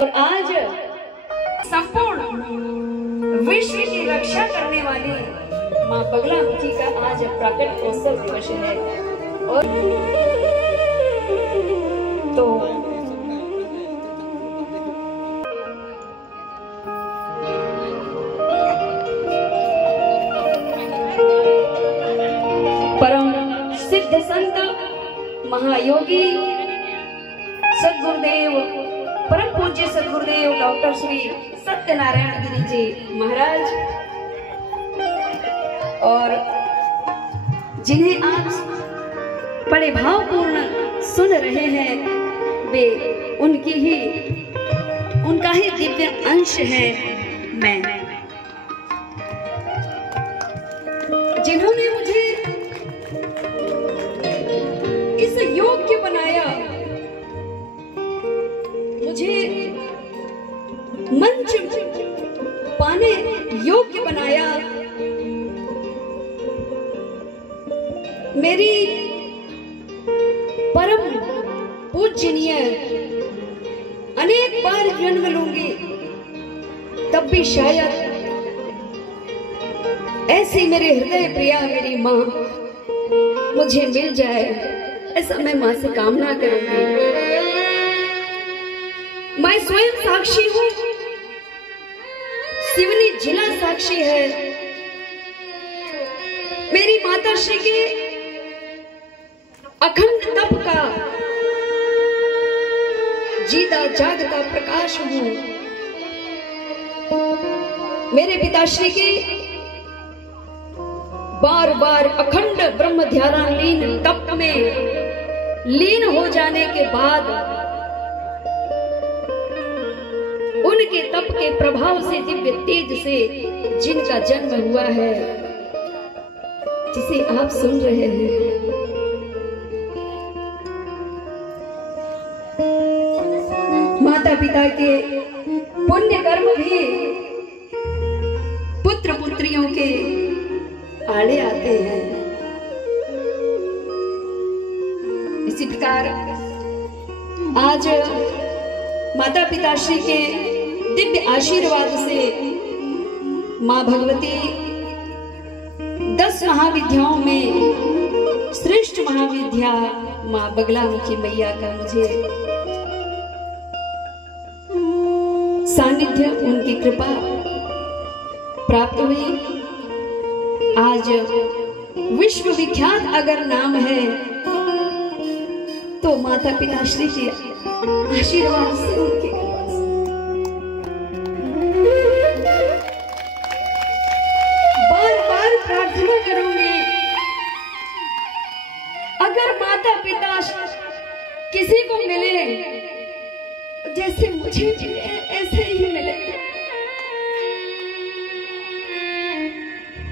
और आज संपूर्ण विश्व की रक्षा करने वाली माँ बगलामुखी का आज प्रकट उत्सव दिवस है। और तो परम सिद्ध संत महायोगी सद्गुरुदेव परम पूज्य सद्गुरुदेव डॉक्टर श्री सत्यनारायण गिरी जी महाराज और जिन्हें आप बड़े भावपूर्ण सुन रहे हैं वे उनका ही दिव्य अंश है। मैं जिन्होंने मुझे इस योग्य बनाया, मुझे मंच पाने योग्य बनाया, मेरी परम पूजनीय अनेक बार जन्म लूंगी तब भी शायद ऐसी मेरे हृदय प्रिया मेरी माँ मुझे मिल जाए, ऐसा मैं माँ से कामना करूंगी। मैं स्वयं साक्षी हूँ, सिवनी जिला साक्षी है। मेरी माता श्री के अखंड तप का जीता जागता प्रकाश हूँ। मेरे पिताश्री के बार बार अखंड ब्रह्म ध्यानालीन तप में लीन हो जाने के बाद उनके तप के प्रभाव से दिव्य तेज से जिनका जन्म हुआ है, जिसे आप सुन रहे हैं, माता पिता के पुण्य कर्म भी पुत्र पुत्रियों के आड़े आते हैं। इसी प्रकार आज माता पिताश्री के दिव्य आशीर्वाद से माँ भगवती 10 महाविद्याओं में श्रेष्ठ महाविद्या माँ बगलामुखी मैया का मुझे सानिध्य, उनकी कृपा प्राप्त हुई। आज विश्व विख्यात अगर नाम है तो माता पिताश्री के आशीर्वाद से, उनके कृपा से। बार बार प्रार्थना करूंगी, अगर माता पिता किसी को मिले जैसे मुझे मिले ऐसे ही मिले।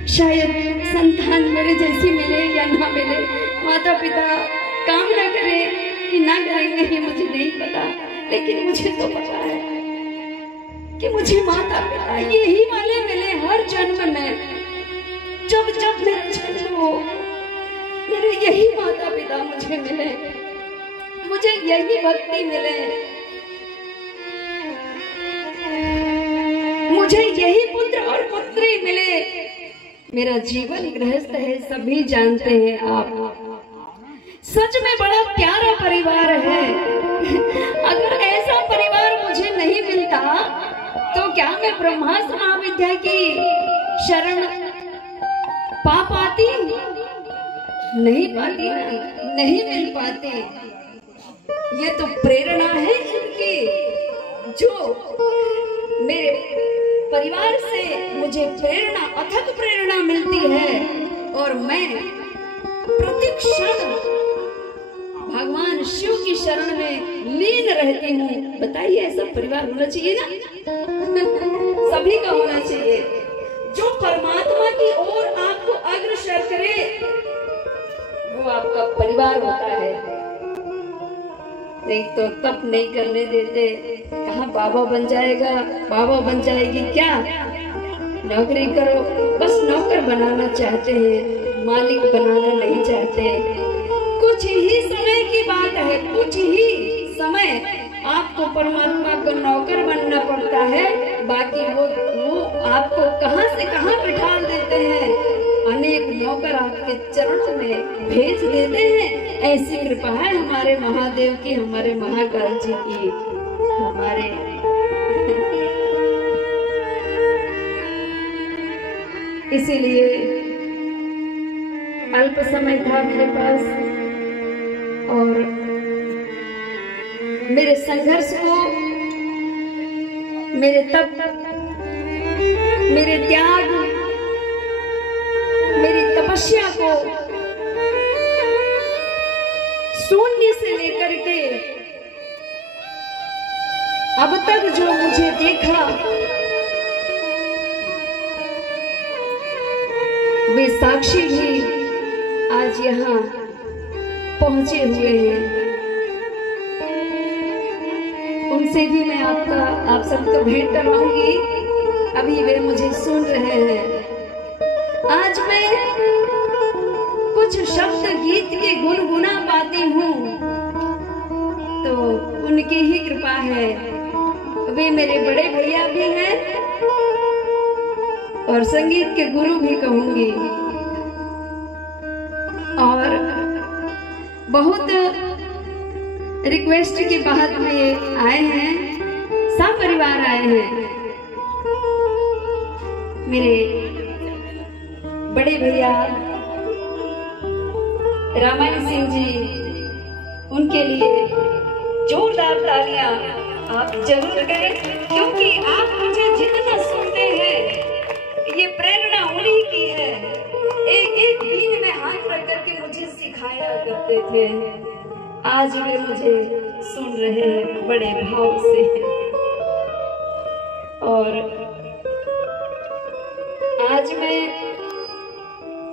शायद संतान मेरे जैसी मिले या ना मिले, माता पिता कामना करे कि ना करेंगे ये मुझे नहीं पता, लेकिन मुझे तो पता है कि मुझे माता पिता यही वाले मिले हर जन्म में। जब जब मेरा जन्म हो मेरे यही माता पिता मुझे मिले, मुझे यही भक्ति मिले, मुझे यही पुत्र और पुत्री मिले। मेरा जीवन गृहस्थ है, सभी जानते हैं आप। सच में बड़ा प्यारा परिवार है। अगर ऐसा परिवार मुझे नहीं मिलता तो क्या मैं ब्रह्मास्त्र महाविद्या की शरण पा पाती? नहीं पाती ना, नहीं मिल पाती। ये तो प्रेरणा है इनकी, जो मेरे परिवार से मुझे प्रेरणा, अथक प्रेरणा मिलती है और मैं प्रतिक्षण भगवान शिव की शरण में लीन रहती हूँ। बताइए ऐसा परिवार होना चाहिए ना? सभी का होना चाहिए। जो परमात्मा की ओर आपको अग्रसर करे वो आपका परिवार होता है। नहीं तो तप नहीं करने देते, कहाँ बाबा बन जाएगा, बाबा बन जाएगी क्या? नौकरी करो, बस नौकर बनाना चाहते हैं, मालिक बनाना नहीं चाहते। कुछ ही समय की बात है, कुछ ही समय आपको परमात्मा को नौकर बनना पड़ता है, बाकी वो आपको कहां से कहां बिठा देते हैं, अनेक नौकर आपके चरणों में भेज देते हैं। ऐसी कृपा है हमारे महादेव की, हमारे महाकाल जी की। हमारे इसीलिए अल्प समय था मेरे पास और मेरे संघर्ष को, मेरे तप, मेरे त्याग, मेरी तपस्या को शून्य से लेकर के अब तक जो मुझे देखा, वे साक्षी भी आज यहाँ पहुंचे हुए हैं। उनसे भी मैं आप सबको भेंट करवाऊंगी। अभी वे मुझे सुन रहे हैं। आज मैं कुछ शब्द गीत के गुनगुना पाती हूँ तो उनकी ही कृपा है। वे मेरे बड़े भैया भी हैं और संगीत के गुरु भी कहूंगी। और बहुत रिक्वेस्ट के बाद में आए हैं, सब परिवार आए हैं। मेरे बड़े भैया रामायण सिंह जी, उनके लिए जोरदार तालियां आप जरूर करें, क्योंकि आप मुझे जितना सुनते हैं ये प्रेरणा उन्हीं की है। एक एक दिन में हाथ रख करके मुझे सिखाया करते थे, आज वे मुझे सुन रहे हैं बड़े भाव से। और आज मैं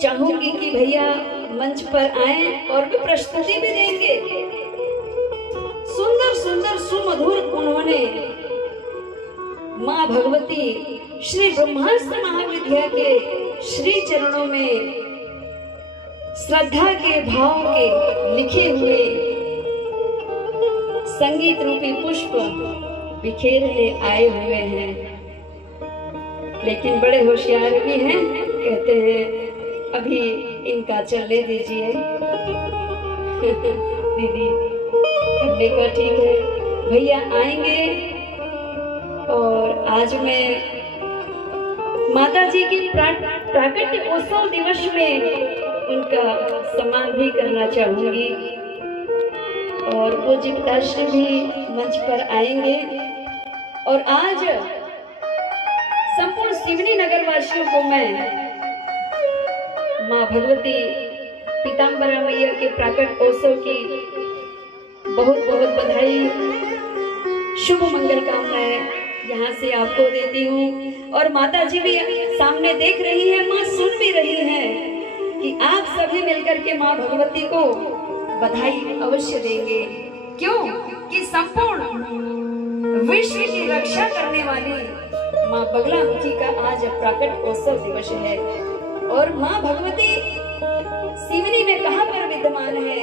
चाहूंगी कि भैया मंच पर आए और भी प्रस्तुति भी देंगे। सुंदर सुंदर सुमधुर उन्होंने माँ भगवती श्री ब्रह्मास्त्र महाविद्या के श्री चरणों में श्रद्धा के भाव के लिखे हुए संगीत रूपी पुष्प बिखेरने आए हुए हैं। लेकिन बड़े होशियार भी हैं, कहते हैं अभी इनका चलने दीजिए। दीदी हमने कहा ठीक है, भैया आएंगे। और आज मैं माता जी की प्राकट्य उत्सव दिवस में उनका सम्मान भी करना चाहूंगी और पूज्य पिताश्री भी मंच पर आएंगे। और आज संपूर्ण सिवनी नगर वासियों को मैं माँ भगवती पीताम्बरा मैया के प्राकट उत्सव की बहुत बहुत बधाई, शुभ मंगल कामनाएं यहाँ से आपको देती हूँ। और माता जी भी सामने देख रही है, माँ सुन भी रही है कि आप सभी मिलकर के माँ भगवती को बधाई अवश्य देंगे। क्यों कि संपूर्ण विश्व की रक्षा करने वाली माँ बगलामुखी का आज प्राकट उत्सव दिवस है। और माँ भगवती सिवनी में कहाँ पर विद्यमान है?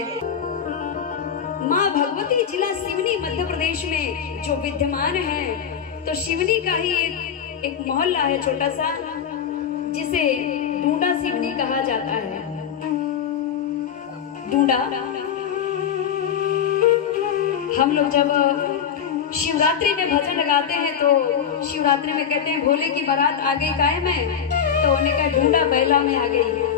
माँ भगवती जिला सिवनी मध्य प्रदेश में जो विद्यमान है, तो सिवनी का ही एक मोहल्ला है छोटा सा, जिसे डूंडा सिवनी कहा जाता है। डूंडा, हम लोग जब शिवरात्रि में भजन लगाते हैं तो शिवरात्रि में कहते हैं भोले की बारात आ गई काहे में, तो उन्हें कहा ढूंढा बैला में आ गई।